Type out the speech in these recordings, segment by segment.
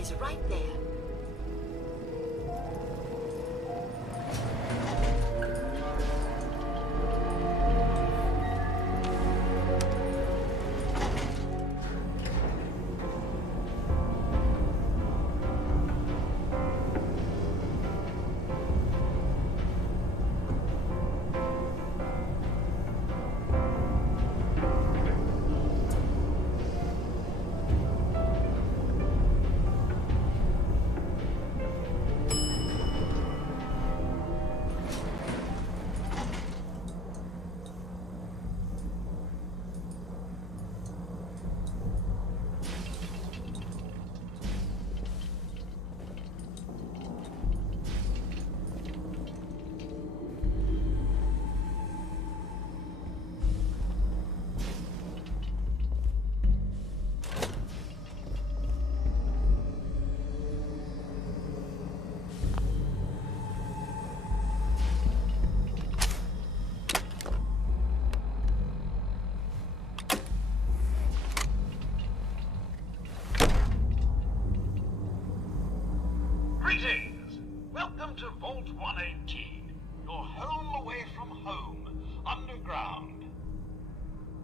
is right there. Greetings! Welcome to Vault 118, your home away from home, underground.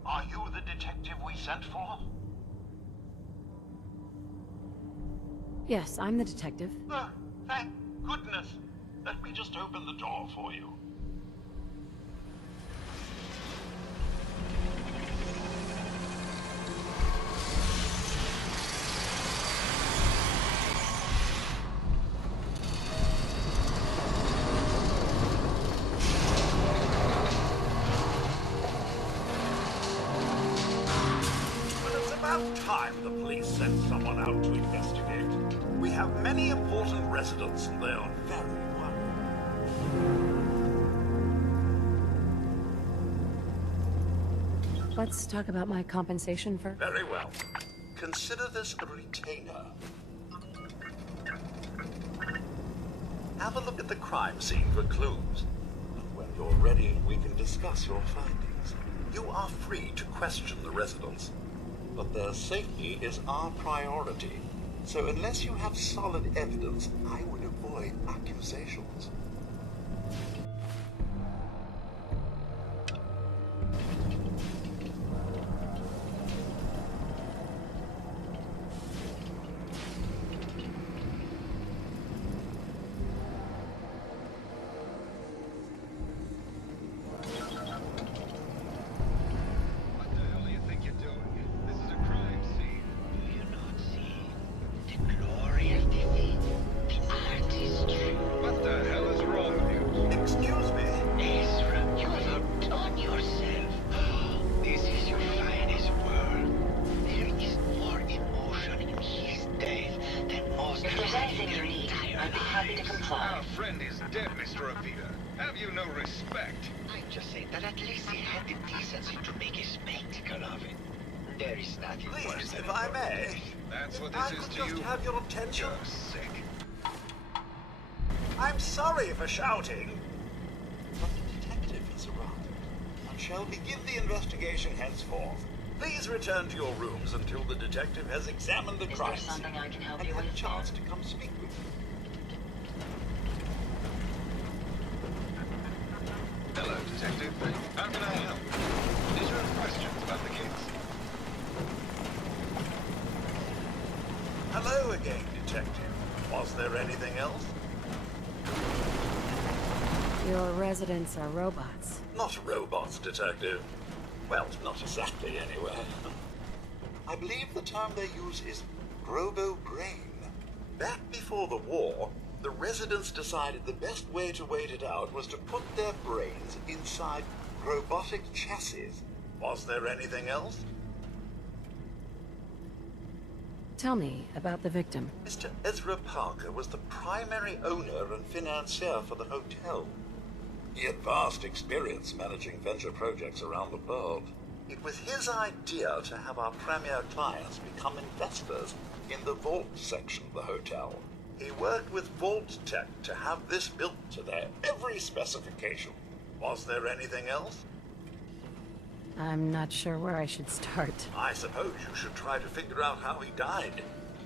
Are you the detective we sent for? Yes, I'm the detective. Oh, thank goodness. Let me just open the door for you. About time the police sent someone out to investigate. We have many important residents and they are very worried. Let's talk about my compensation first. Very well. Consider this a retainer. Have a look at the crime scene for clues. When you're ready, we can discuss your findings. You are free to question the residents. But their safety is our priority. So unless you have solid evidence, I would avoid accusations. Please, if I may. That's what this is to you. Just have your attention. You're sick. I'm sorry for shouting. But the detective has arrived and shall begin the investigation henceforth. Please return to your rooms until the detective has examined the crime scene and had a chance to come speak with you. Hello, Detective. How can I help? Is there any questions about the case? Hello again, Detective. Was there anything else? Your residents are robots. Not robots, Detective. Well, not exactly, anyway. I believe the term they use is robo-brain. Back before the war, the residents decided the best way to wait it out was to put their brains inside robotic chassis. Was there anything else? Tell me about the victim. Mr. Ezra Parker was the primary owner and financier for the hotel. He had vast experience managing venture projects around the world. It was his idea to have our premier clients become investors in the vault section of the hotel. He worked with Vault Tech to have this built to their every specification. Was there anything else? I'm not sure where I should start. I suppose you should try to figure out how he died.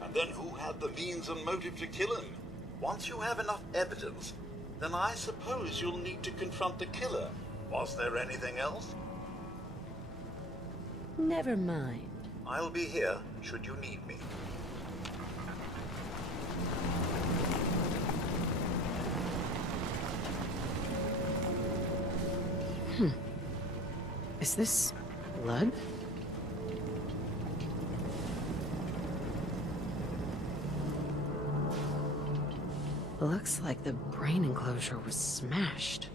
And then who had the means and motive to kill him? Once you have enough evidence, then I suppose you'll need to confront the killer. Was there anything else? Never mind. I'll be here should you need me. Is this blood? Looks like the brain enclosure was smashed.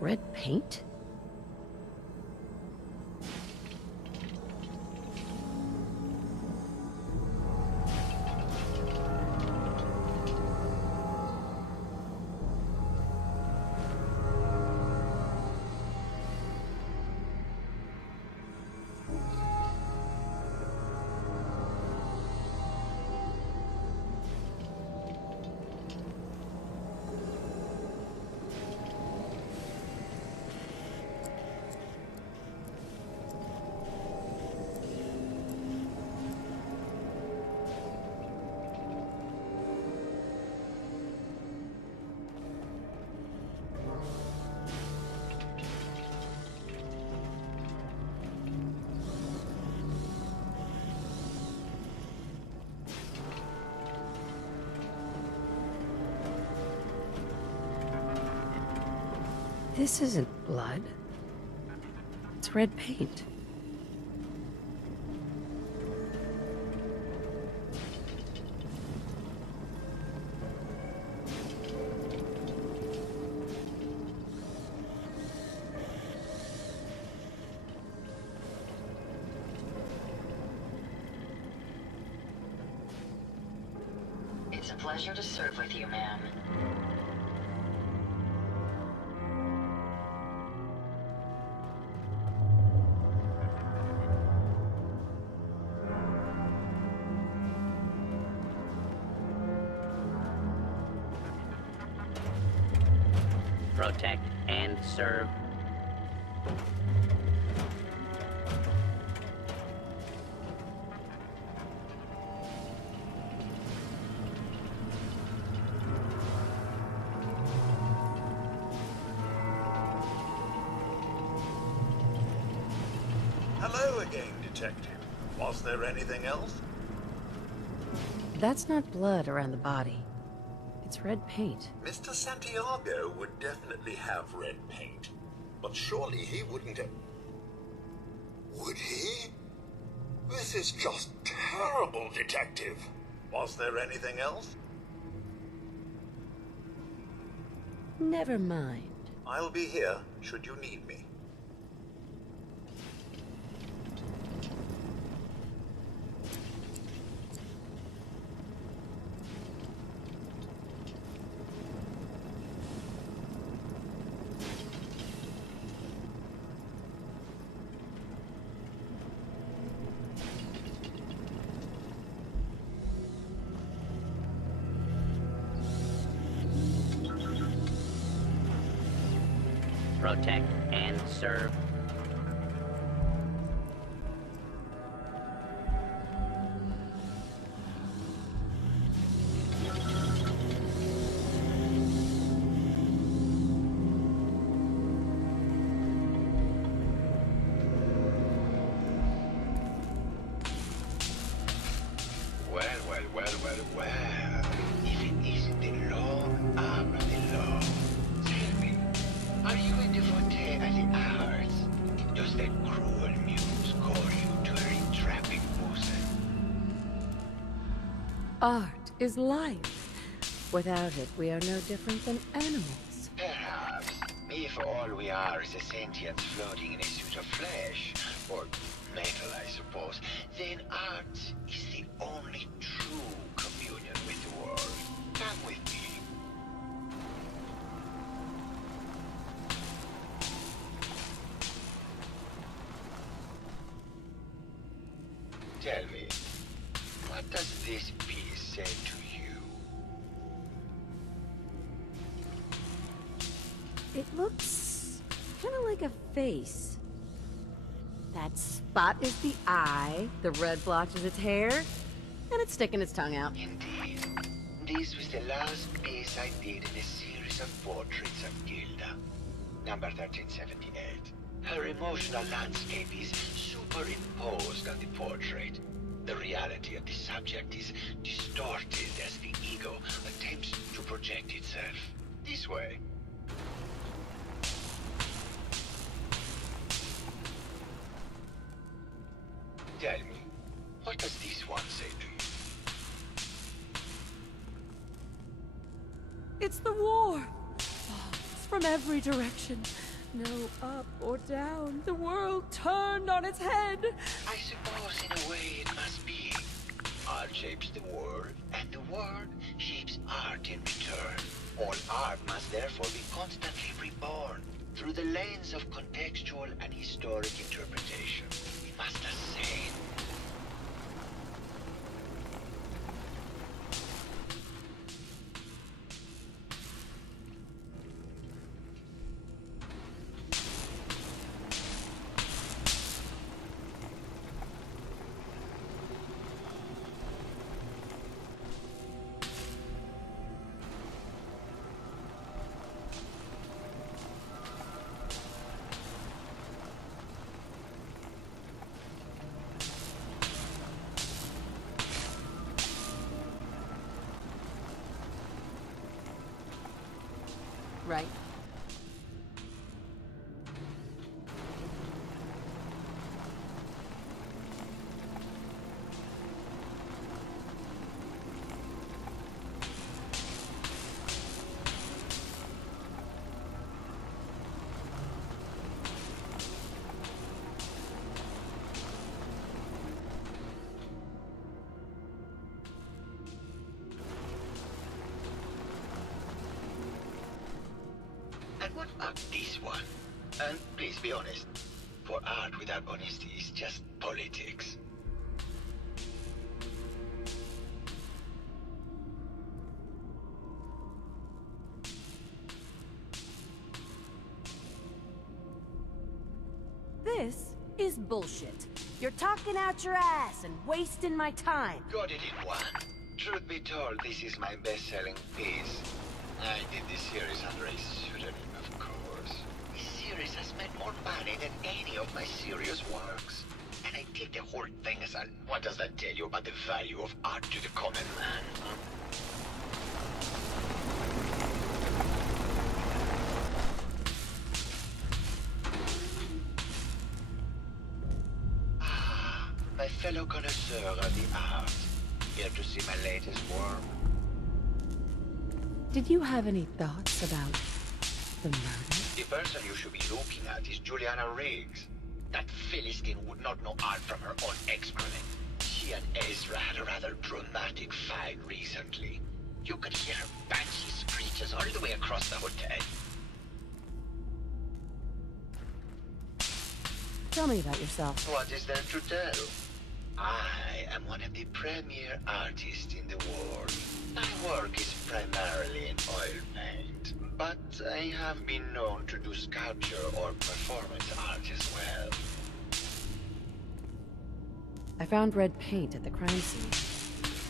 Red paint? This isn't blood. It's red paint. It's a pleasure to serve with you, ma'am. Protect and serve. Hello again, Detective. Was there anything else? That's not blood around the body. It's red paint. Mr. Santiago would definitely have red paint. But surely he wouldn't have... Would he? This is just terrible, Detective. Was there anything else? Never mind. I'll be here should you need me. Protect and serve. Well. If it isn't the long arm of the law. Tell me, are you in the forte of the arts? Does that cruel muse call you to her entrapping bosom? Art is life. Without it, we are no different than animals. Perhaps, if all we are is a sentience floating in a suit of flesh, or metal, I suppose, then art is the only true communion with the world. Come with me. Tell me, what does this piece say to you? It looks kind of like a face. That spot is the eye, the red blotch is its hair, and it's sticking its tongue out. Indeed. This was the last piece I did in a series of portraits of Gilda. Number 1378. Her emotional landscape is superimposed on the portrait. The reality of the subject is distorted as the ego attempts to project itself. This way. Tell me, what does this one say to you? It's the war! It's from every direction. No up or down. The world turned on its head. I suppose in a way it must be. Art shapes the world, and the world shapes art in return. All art must therefore be constantly reborn through the lens of contextual and historic interpretation. We must ascend. Right. And what about this one? And please be honest, for art without honesty is just politics. This is bullshit. You're talking out your ass and wasting my time. Got it in one. Truth be told, this is my best-selling piece. I did this series under a pseudonym, of course. This series has made more money than any of my serious works. And I take the whole thing as a... What does that tell you about the value of art to the common man, huh? Ah, my fellow connoisseur of the art. Here to see my latest work? Did you have any thoughts about the murder? The person you should be looking at is Juliana Riggs. That Philistine would not know art from her own excrement. She and Ezra had a rather dramatic fight recently. You could hear her banshee screeches all the way across the hotel. Tell me about yourself. What is there to tell? I am one of the premier artists in the world. My work is primarily in oil paint, but I have been known to do sculpture or performance art as well. I found red paint at the crime scene.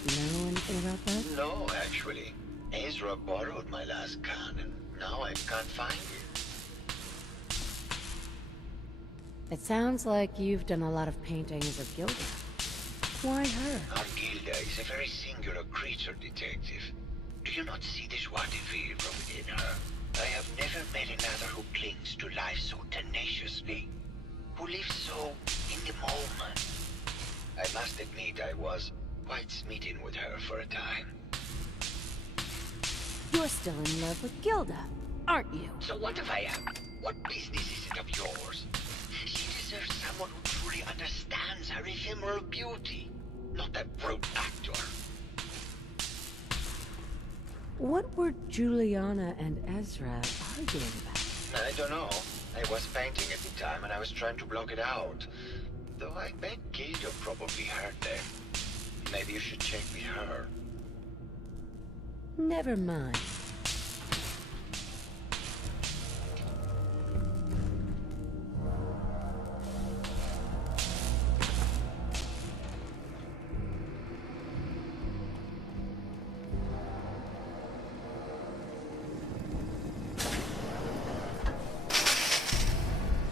You know anything about that? No, actually. Ezra borrowed my last gun, and now I can't find it. It sounds like you've done a lot of paintings of Gilda. Why her? Our Gilda is a very singular creature, detective. Do you not see the joie de vivre from within her? I have never met another who clings to life so tenaciously, who lives so in the moment. I must admit I was quite smitten with her for a time. You're still in love with Gilda, aren't you? So what if I am? What business is it of yours? She deserves someone who truly understands her ephemeral beauty, not that brute actor. What were Juliana and Ezra arguing about? I don't know. I was painting at the time and I was trying to block it out. Though I bet Gator probably heard them. Maybe you should check with her. Never mind.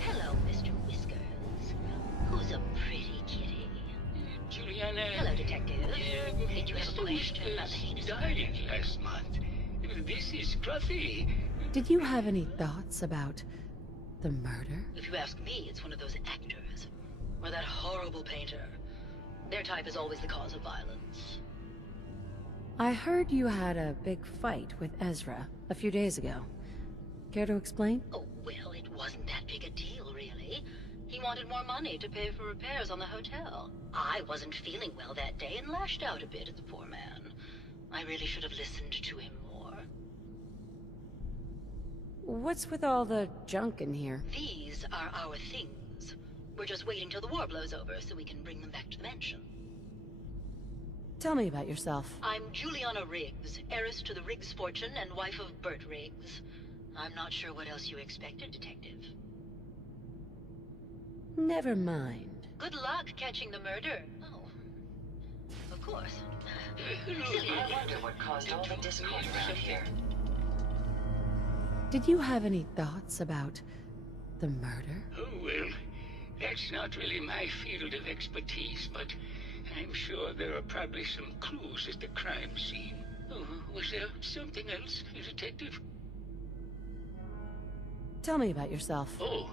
Hello, Mr. Whiskers. Who's a pretty kitty? Juliana... Hello, Detective. Did you have a question about the heinous died last month. This is Scruffy. Did you have any thoughts about the murder? If you ask me, it's one of those actors. Or that horrible painter. Their type is always the cause of violence. I heard you had a big fight with Ezra a few days ago. Care to explain? Oh, well, it wasn't that big a deal, really. He wanted more money to pay for repairs on the hotel. I wasn't feeling well that day and lashed out a bit at the poor man. I really should have listened to him more. What's with all the junk in here? These are our things. We're just waiting till the war blows over so we can bring them back to the mansion. Tell me about yourself. I'm Juliana Riggs, heiress to the Riggs fortune and wife of Bert Riggs. I'm not sure what else you expected, Detective. Never mind. Good luck catching the murder. Oh, of course. Silly, I wonder what caused all the discord around here. Did you have any thoughts about the murder? Oh, well, that's not really my field of expertise, but I'm sure there are probably some clues at the crime scene. Oh, was there something else, Detective? Tell me about yourself. Oh,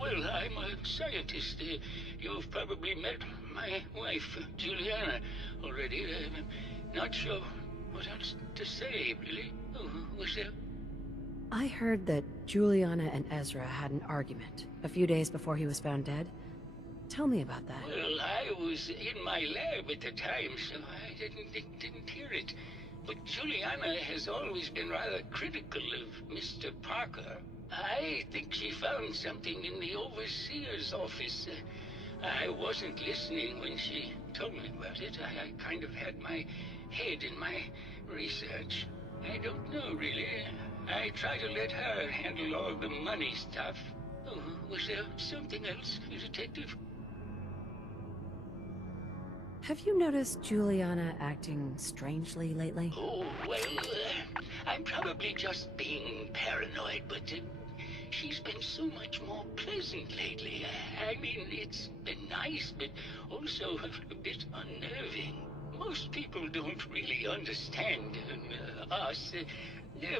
well, I'm a scientist. You've probably met my wife, Juliana, already. Not sure what else to say, really. Oh, was there... I heard that Juliana and Ezra had an argument a few days before he was found dead. Tell me about that. Well, I was in my lab at the time, so I didn't hear it. But Juliana has always been rather critical of Mr. Parker. I think she found something in the overseer's office. I wasn't listening when she told me about it. I kind of had my head in my research. I don't know, really. I try to let her handle all the money stuff. Oh, was there something else, Detective? Have you noticed Juliana acting strangely lately? Oh, well, I'm probably just being paranoid, but she's been so much more pleasant lately. I mean, it's been nice, but also a bit unnerving. Most people don't really understand us,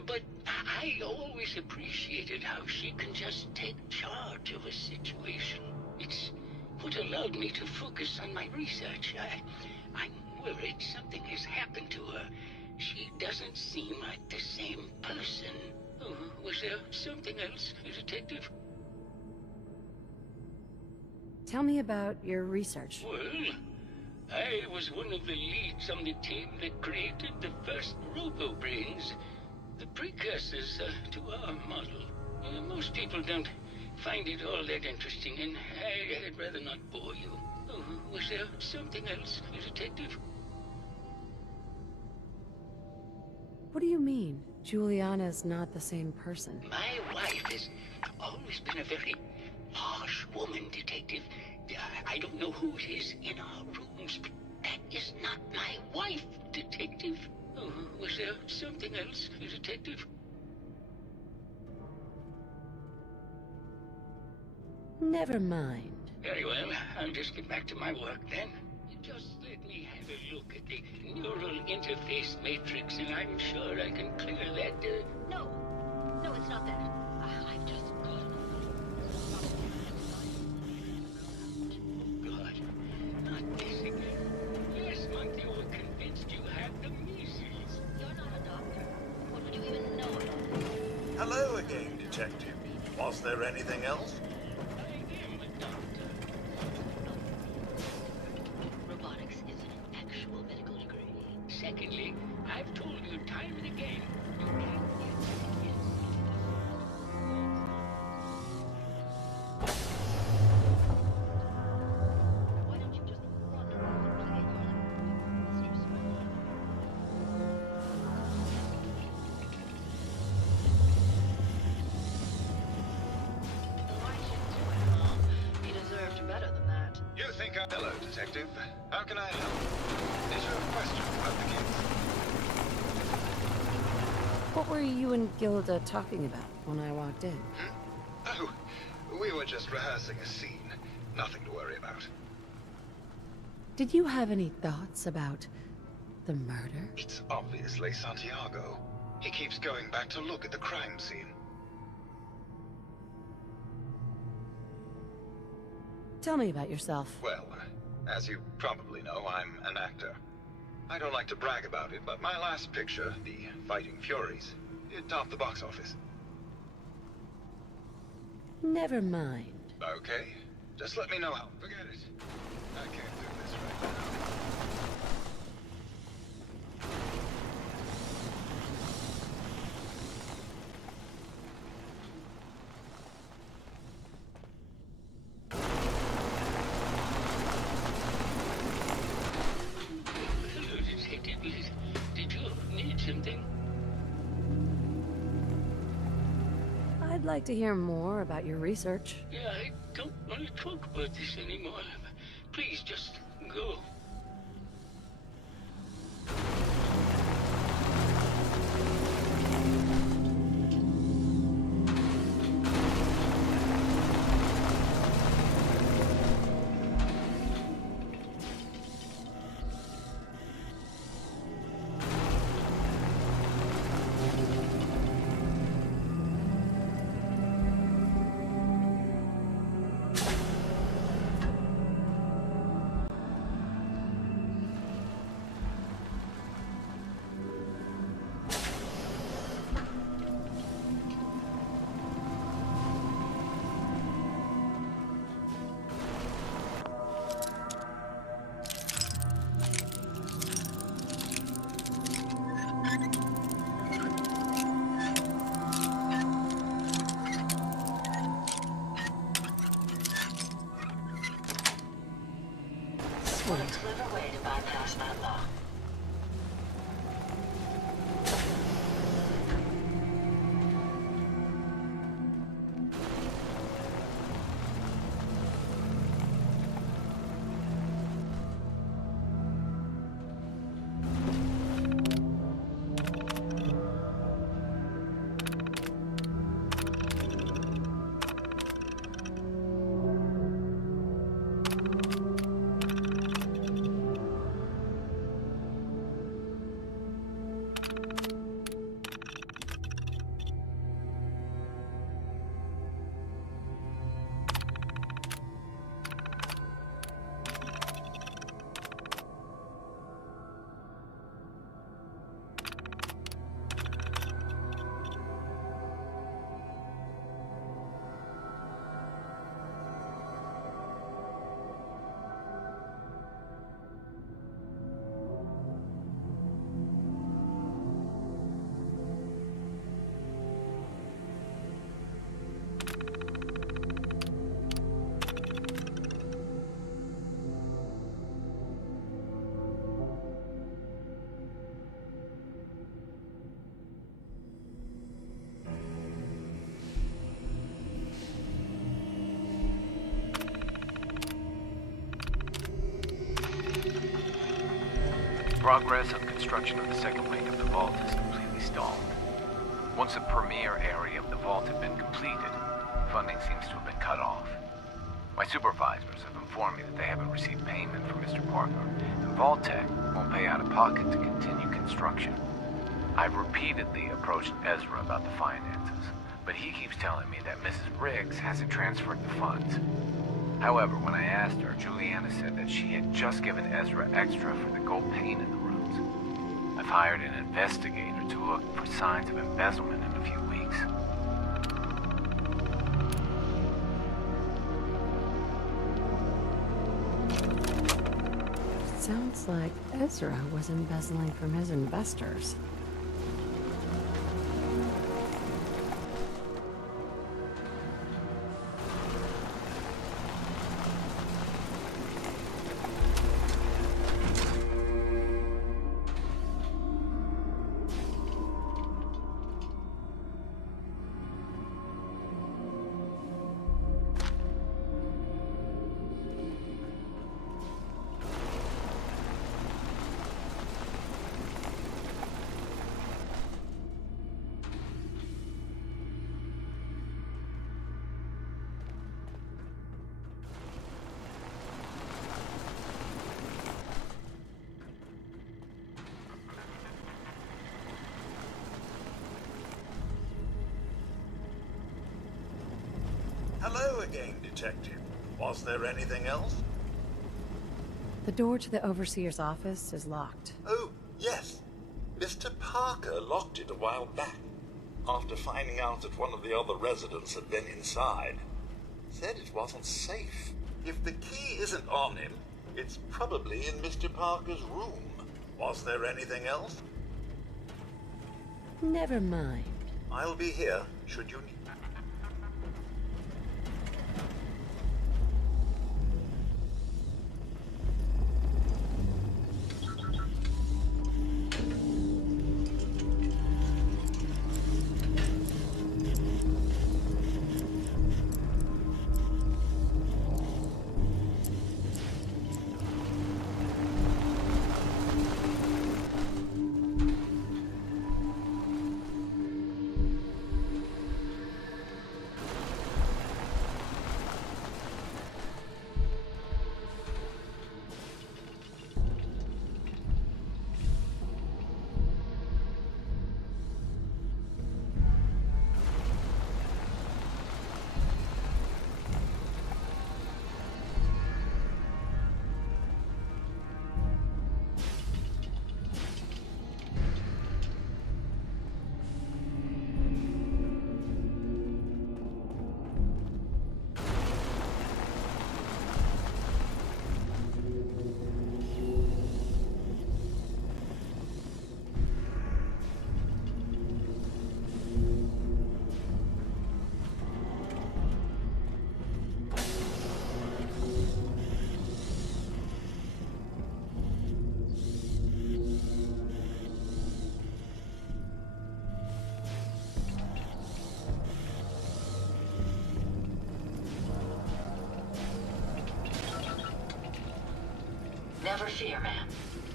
but I always appreciated how she can just take charge of a situation. It's what allowed me to focus on my research. I'm worried something has happened to her. She doesn't seem like the same person. Oh, was there something else, Detective? Tell me about your research. Well, I was one of the leads on the team that created the first robo-brains, the precursors to our model. Most people don't find it all that interesting, and I'd rather not bore you. Oh, was there something else, Detective? What do you mean? Juliana's not the same person. My wife has always been a very harsh woman, Detective. I don't know who it is in our rooms, but that is not my wife, Detective. Oh, was there something else, Detective? Never mind. Very well, I'll just get back to my work then. Just let me have a look at the neural interface matrix, and I'm sure I can clear that. No, it's not that. I've just got Oh, God. Not this again. Last month you were convinced you had the measles. You're not a doctor. What would you even know about this? Hello again, Detective. Was there anything else? I am a doctor. Robotics is an actual medical degree. Secondly, I've told you time and again, you can't get it. Detective. How can I help? Did you have questions about the case? What were you and Gilda talking about when I walked in? Oh, we were just rehearsing a scene. Nothing to worry about. Did you have any thoughts about the murder? It's obviously Santiago. He keeps going back to look at the crime scene. Tell me about yourself. Well, as you probably know, I'm an actor. I don't like to brag about it, but my last picture, The Fighting Furies, it topped the box office. Never mind. Okay, just let me know how. Forget it. I can't do this right now. Hello, Detective. Did you need something? I'd like to hear more about your research. Yeah, I don't want to talk about this anymore. Please, just go. What a clever way to bypass that law. Progress on construction of the second wing of the vault is completely stalled. Once the premier area of the vault had been completed, funding seems to have been cut off. My supervisors have informed me that they haven't received payment from Mr. Parker, and Vault-Tec won't pay out of pocket to continue construction. I've repeatedly approached Ezra about the finances, but he keeps telling me that Mrs. Riggs hasn't transferred the funds. However, when I asked her, Juliana said that she had just given Ezra extra for the gold paint in the rooms. I've hired an investigator to look for signs of embezzlement in a few weeks. Sounds like Ezra was embezzling from his investors. Hello again, Detective. Was there anything else? The door to the Overseer's office is locked. Oh, yes. Mr. Parker locked it a while back, after finding out that one of the other residents had been inside. Said it wasn't safe. If the key isn't on him, it's probably in Mr. Parker's room. Was there anything else? Never mind. I'll be here, should you need... Never fear, ma'am.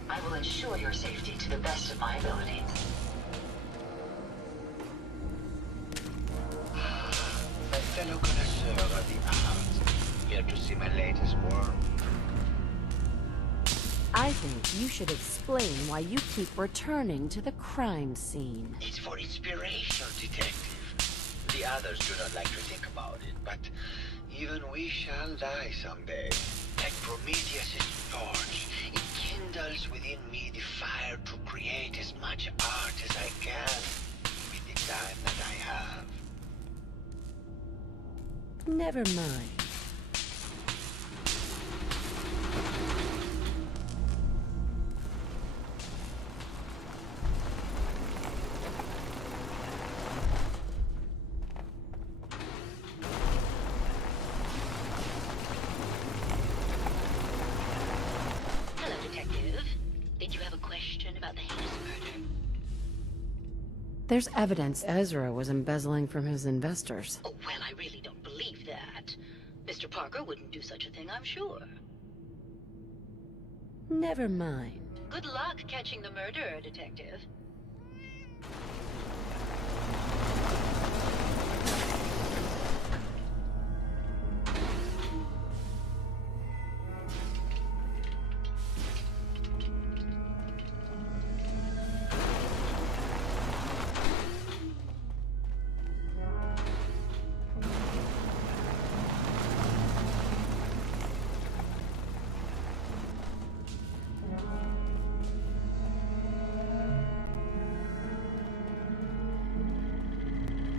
I will ensure your safety to the best of my abilities. My fellow connoisseur of the arts, here to see my latest work. I think you should explain why you keep returning to the crime scene. It's for inspiration, detective. The others do not like to think about it, but even we shall die someday. Like Prometheus' torch, it kindles within me the fire to create as much art as I can with the time that I have. Never mind. Hello, Detective. Did you have a question about the heinous murder? There's evidence Ezra was embezzling from his investors. Oh, well, I really don't believe that. Mr. Parker wouldn't do such a thing, I'm sure. Never mind. Good luck catching the murderer, Detective.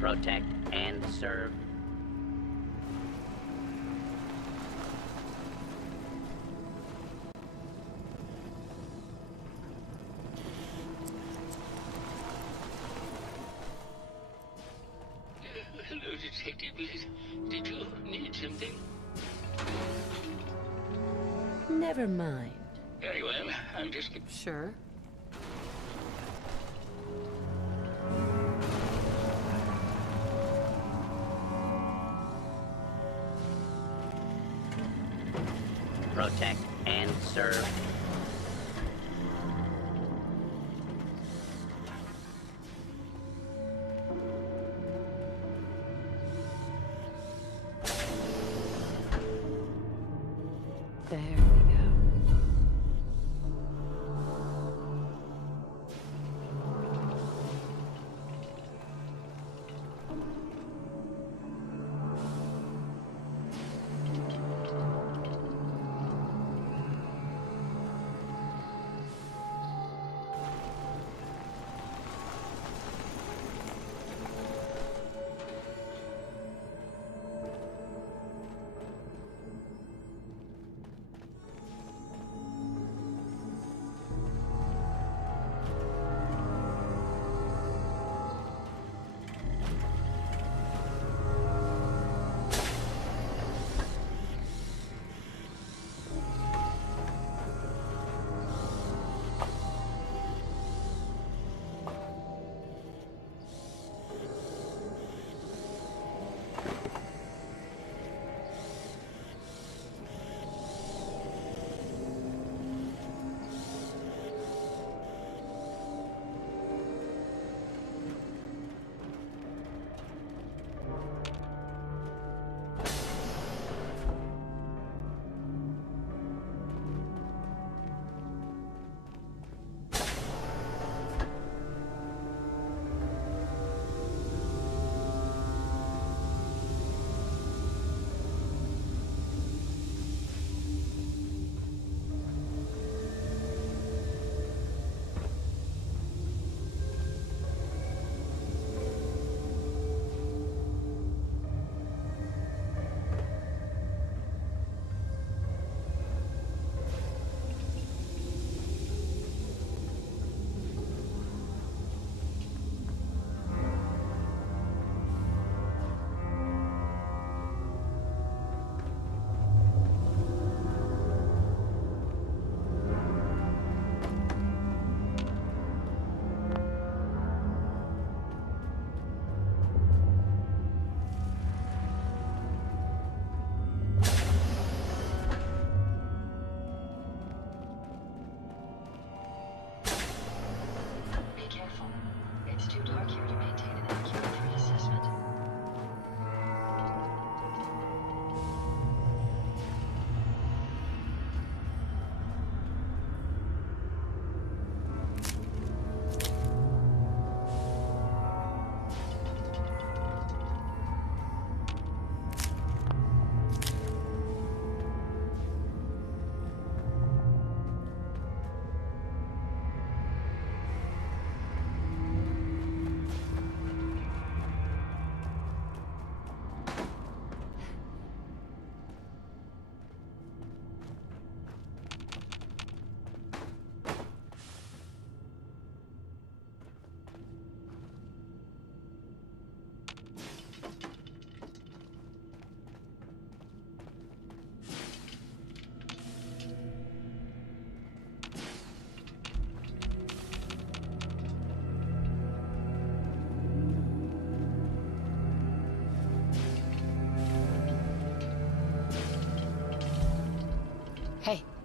Protect and serve. Hello, Detective. Did you need something? Never mind. Very well. I'm just... Sure. Protect and serve. There we go.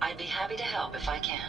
I'd be happy to help if I can.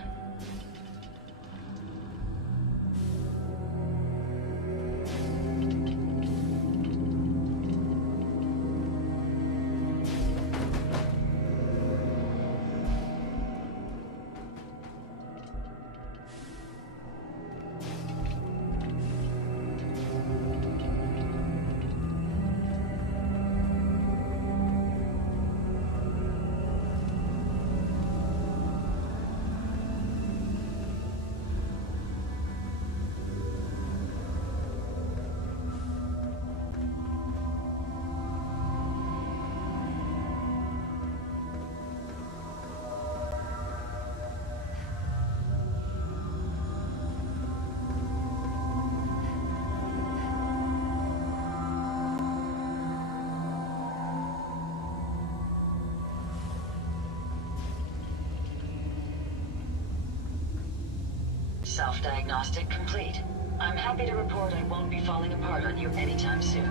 Self-diagnostic complete. I'm happy to report I won't be falling apart on you anytime soon.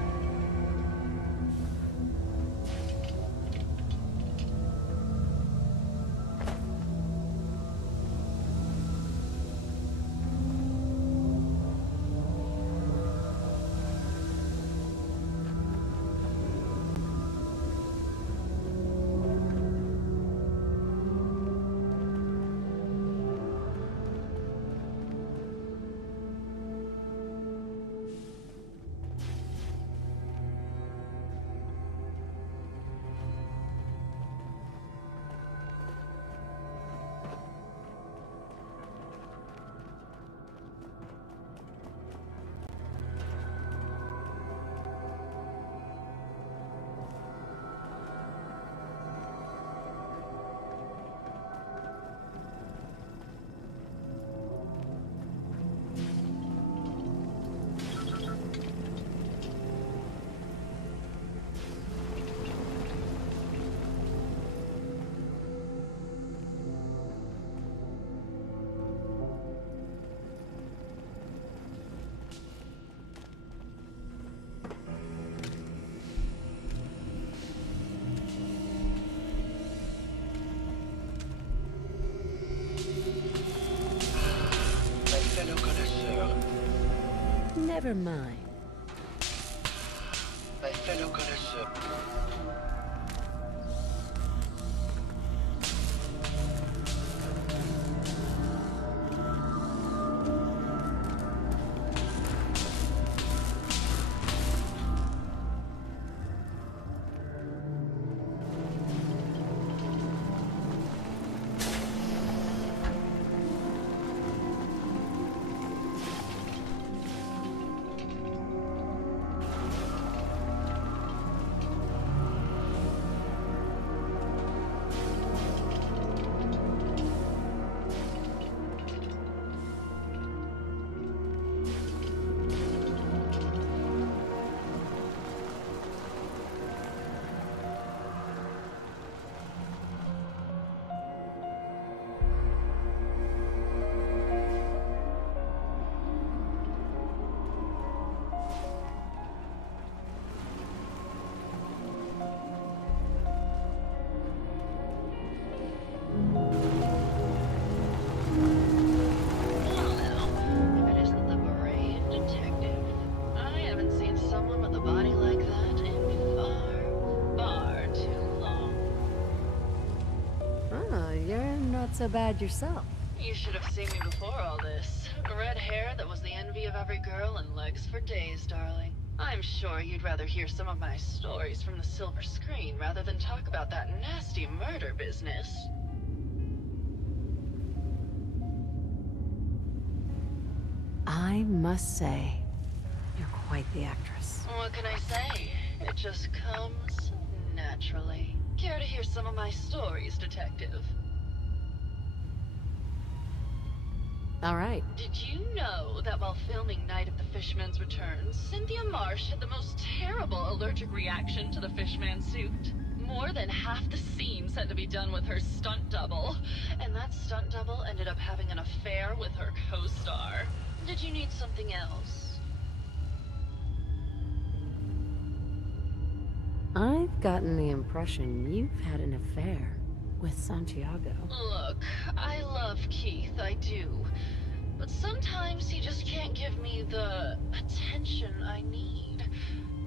Never mind. My fellow connoisseur. So bad yourself. You should have seen me before all this. Red hair that was the envy of every girl and legs for days, darling. I'm sure you'd rather hear some of my stories from the silver screen rather than talk about that nasty murder business. I must say, you're quite the actress. What can I say? It just comes naturally. Care to hear some of my stories, detective? All right. Did you know that while filming Night of the Fishman's Return, Cynthia Marsh had the most terrible allergic reaction to the fishman suit? More than half the scenes had to be done with her stunt double, and that stunt double ended up having an affair with her co-star. Did you need something else? I've gotten the impression you've had an affair. with Santiago. Look, I love Keith, I do. But sometimes he just can't give me the attention I need.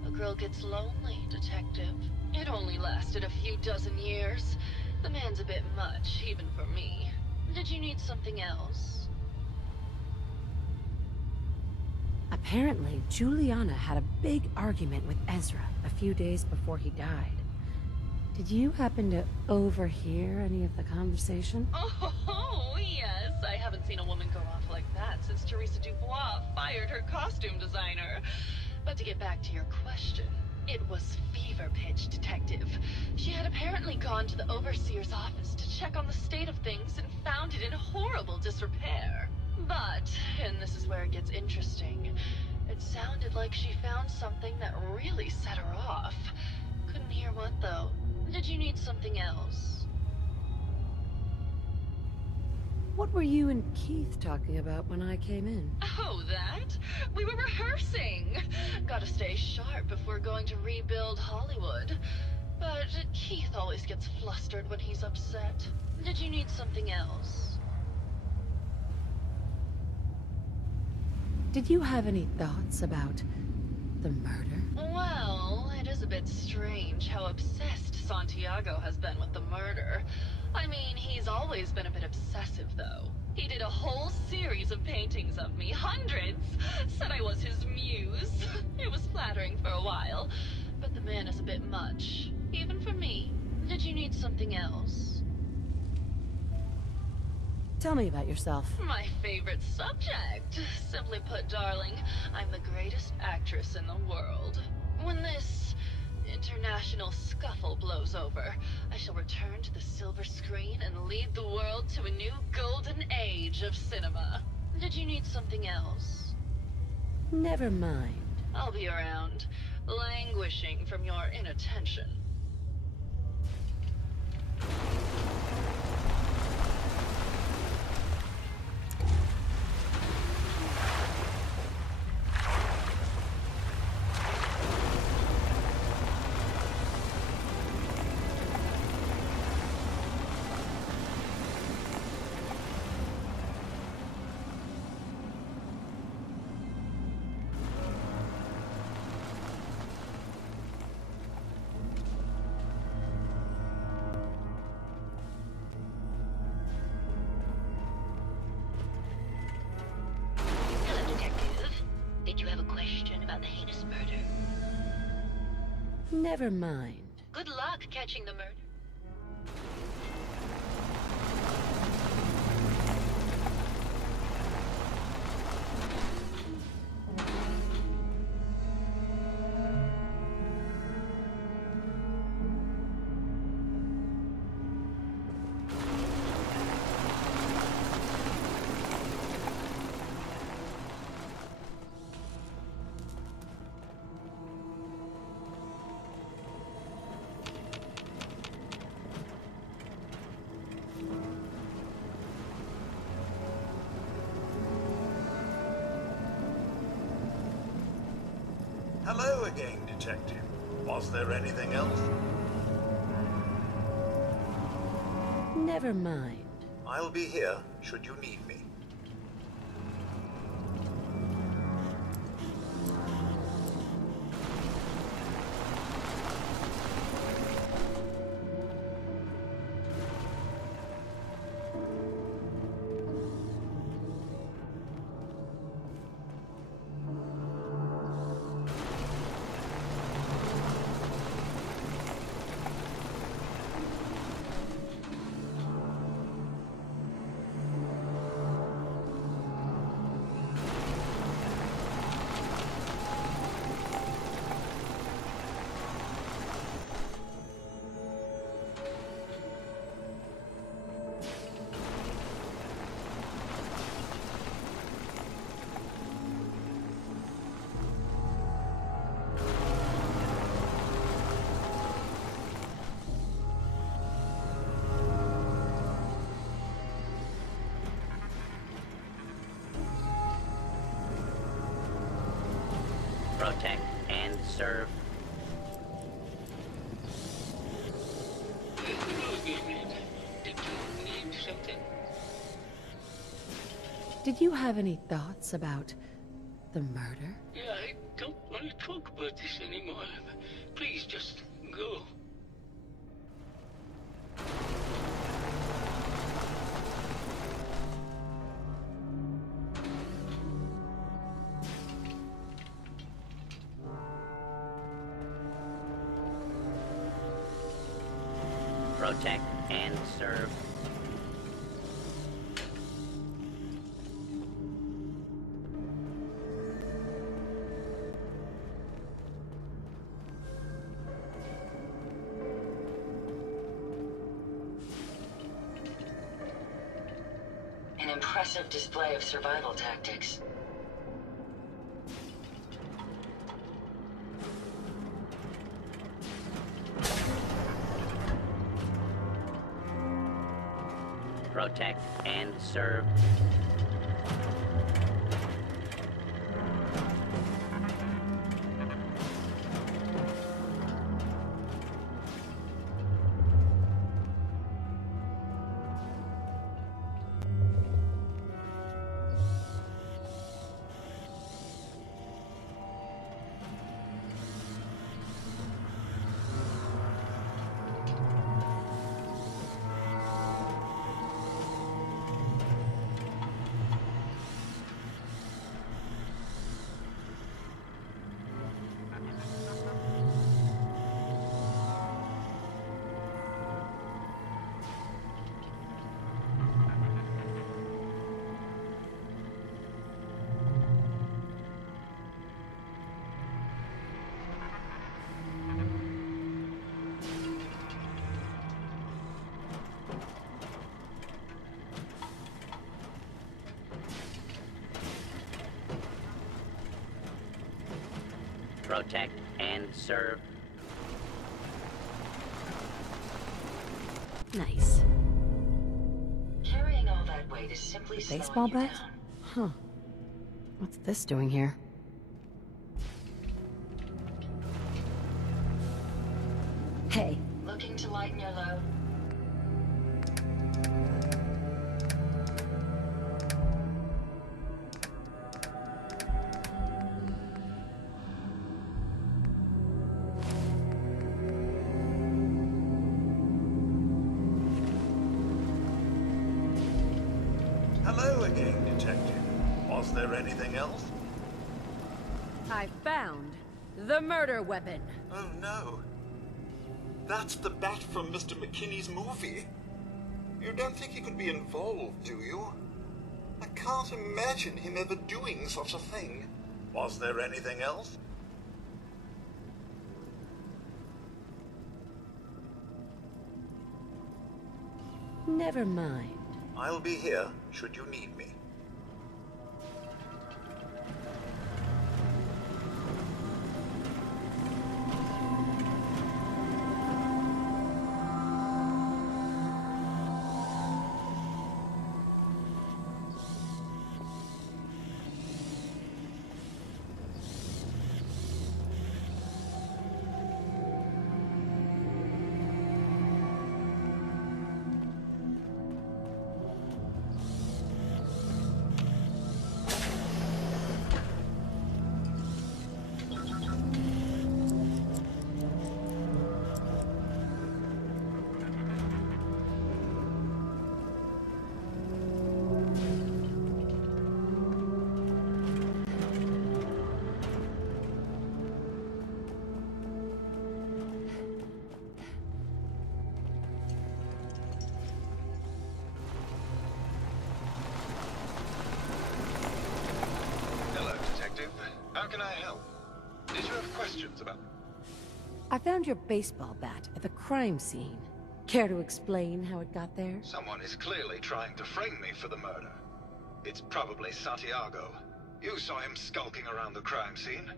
A girl gets lonely, Detective. It only lasted a few dozen years. The man's a bit much, even for me. Did you need something else? Apparently, Juliana had a big argument with Ezra a few days before he died. Did you happen to overhear any of the conversation? Oh, yes. I haven't seen a woman go off like that since Teresa Dubois fired her costume designer. But to get back to your question, it was fever pitch, Detective. She had apparently gone to the Overseer's office to check on the state of things and found it in horrible disrepair. But, and this is where it gets interesting, it sounded like she found something that really set her off. Couldn't hear what, though. Did you need something else? What were you and Keith talking about when I came in? Oh, that? We were rehearsing. Gotta stay sharp if we're going to rebuild Hollywood. But Keith always gets flustered when he's upset. Did you need something else? Did you have any thoughts about the murder? Well, it is a bit strange how obsessed Santiago has been with the murder. I mean, he's always been a bit obsessive, though. He did a whole series of paintings of me, hundreds. Said I was his muse. It was flattering for a while, but the man is a bit much. Even for me. Did you need something else? Tell me about yourself. My favorite subject. Simply put, darling, I'm the greatest actress in the world. When this international scuffle blows over, I shall return to the silver screen and lead the world to a new golden age of cinema. Did you need something else? Never mind. I'll be around, languishing from your inattention. Never mind. Good luck catching the murder. Hello again, Detective. Was there anything else? Never mind. I'll be here, should you need me. Protect and serve. Did you have any thoughts about the murder? Yeah, I don't want to talk about this anymore. Please, just go. Protect and serve. An impressive display of survival tactics. Protect and serve. Protect and serve. Nice. Carrying all that weight is simply The slowing baseball you bat? down. Huh. What's this doing here? Hey. Looking to lighten your load? Hello again, Detective. Was there anything else? I found the murder weapon. Oh no. That's the bat from Mr. McKinney's movie. You don't think he could be involved, do you? I can't imagine him ever doing such a thing. Was there anything else? Never mind. I'll be here, should you need me. How can I help? Did you have questions about... I found your baseball bat at the crime scene. Care to explain how it got there? Someone is clearly trying to frame me for the murder. It's probably Santiago. You saw him skulking around the crime scene.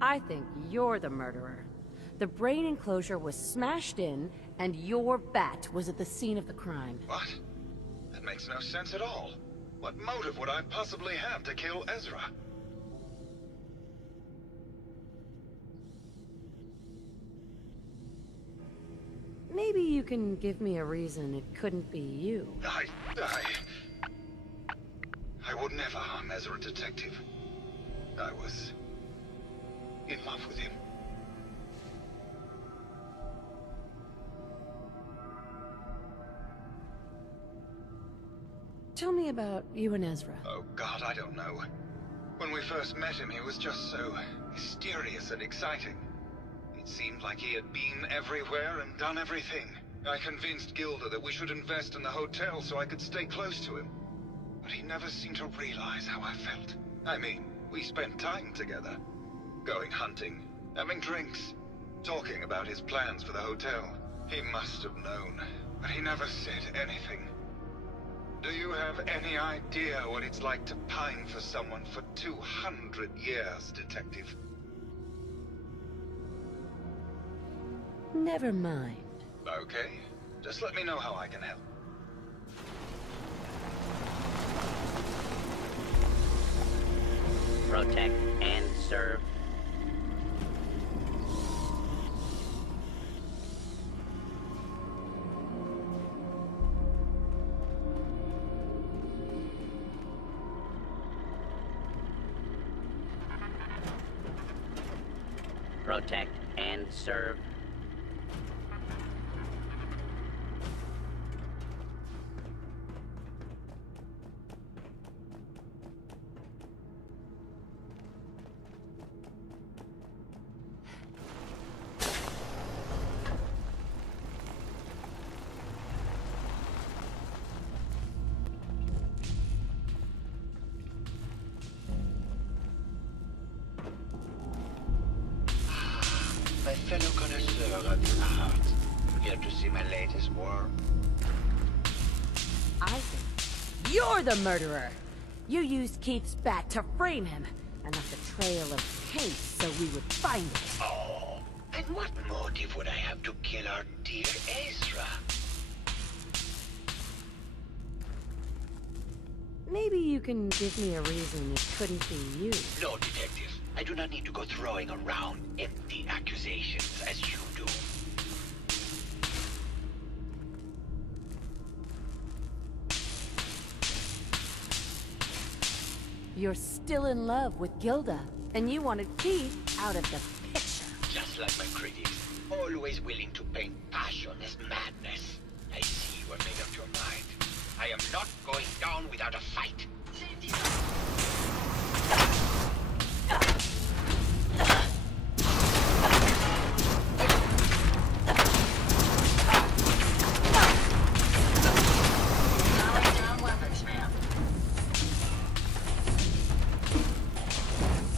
I think you're the murderer. The brain enclosure was smashed in, and your bat was at the scene of the crime. What? That makes no sense at all. What motive would I possibly have to kill Ezra? Maybe you can give me a reason it couldn't be you. would never harm Ezra, Detective. I was in love with him. Tell me about you and Ezra. Oh God, I don't know. When we first met him, he was just so mysterious and exciting. It seemed like he had been everywhere and done everything. I convinced Gilda that we should invest in the hotel so I could stay close to him. But he never seemed to realize how I felt. I mean, we spent time together. Going hunting, having drinks, talking about his plans for the hotel. He must have known, but he never said anything. Do you have any idea what it's like to pine for someone for 200 years, Detective? Never mind. Okay. Just let me know how I can help. Protect and serve. Protect and serve. My fellow connoisseur of the arts. Here to see my latest work. I think you're the murderer. You used Keith's bat to frame him and left a trail of paint so we would find it. Oh, and what motive would I have to kill our dear Ezra? Maybe you can give me a reason it couldn't be you. No, Detective. I do not need to go throwing around empty accusations as you do. You're still in love with Gilda, and you wanted Keith out of the picture. Just like my critics, always willing to paint passion as madness. I see you have made up your mind. I am not going down without a fight.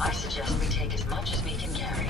I suggest we take as much as we can carry.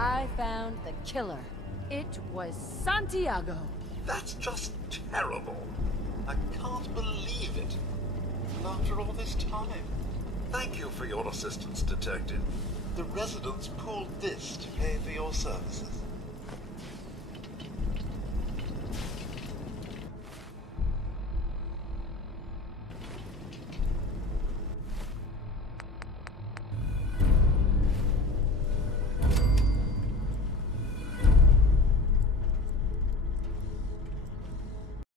I found the killer. It was Santiago. That's just terrible. I can't believe it. And after all this time. Thank you for your assistance, Detective. The residents pooled this to pay for your services.